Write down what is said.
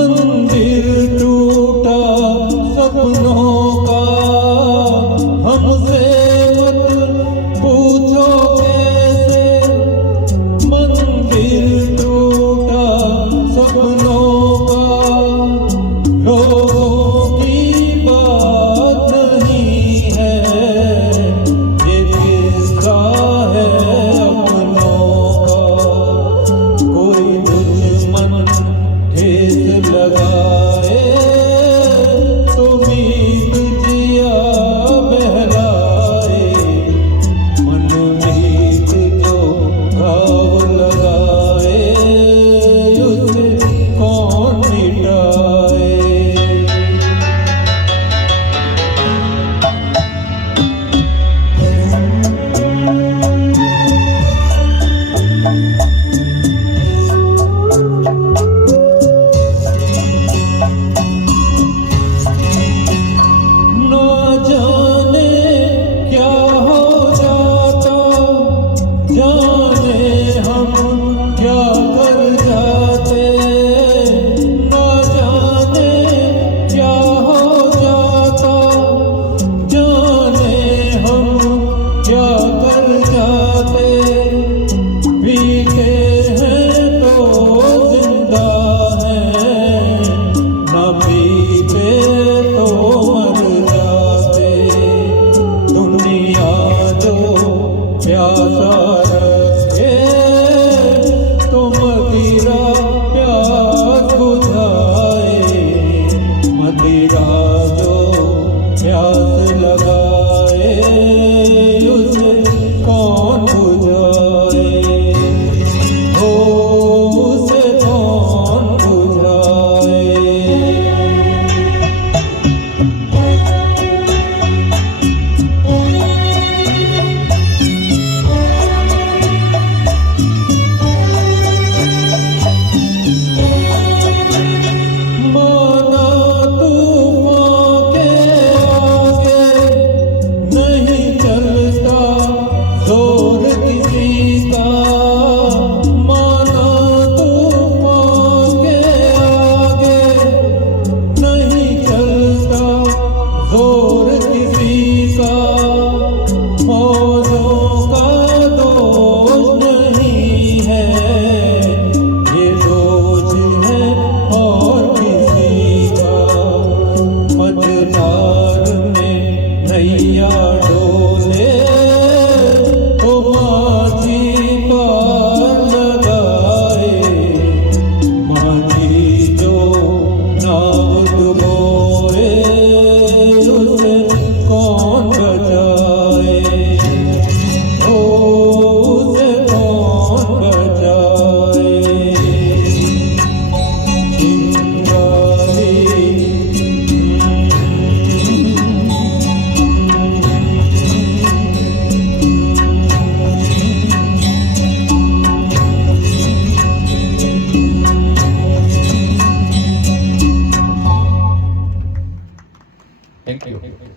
मंदिर टूटा सपनों का, हमसे मत पूछो कैसे। मंदिर टूटा सपनों का, लोगों की बात नहीं है, ये किस्सा है अपनों का। कोई दुश्मन ठेस लगाए तो मीत जिया बहलाए, मन मीत जो घाव लगाए उसे कौन मिटाए। प्यासा रखे तो मदिरा प्यास बुझाए, मदिरा जो प्यास लगाए उसे कौन बुझाए, हो उसे कौन बुझाए। Thank you.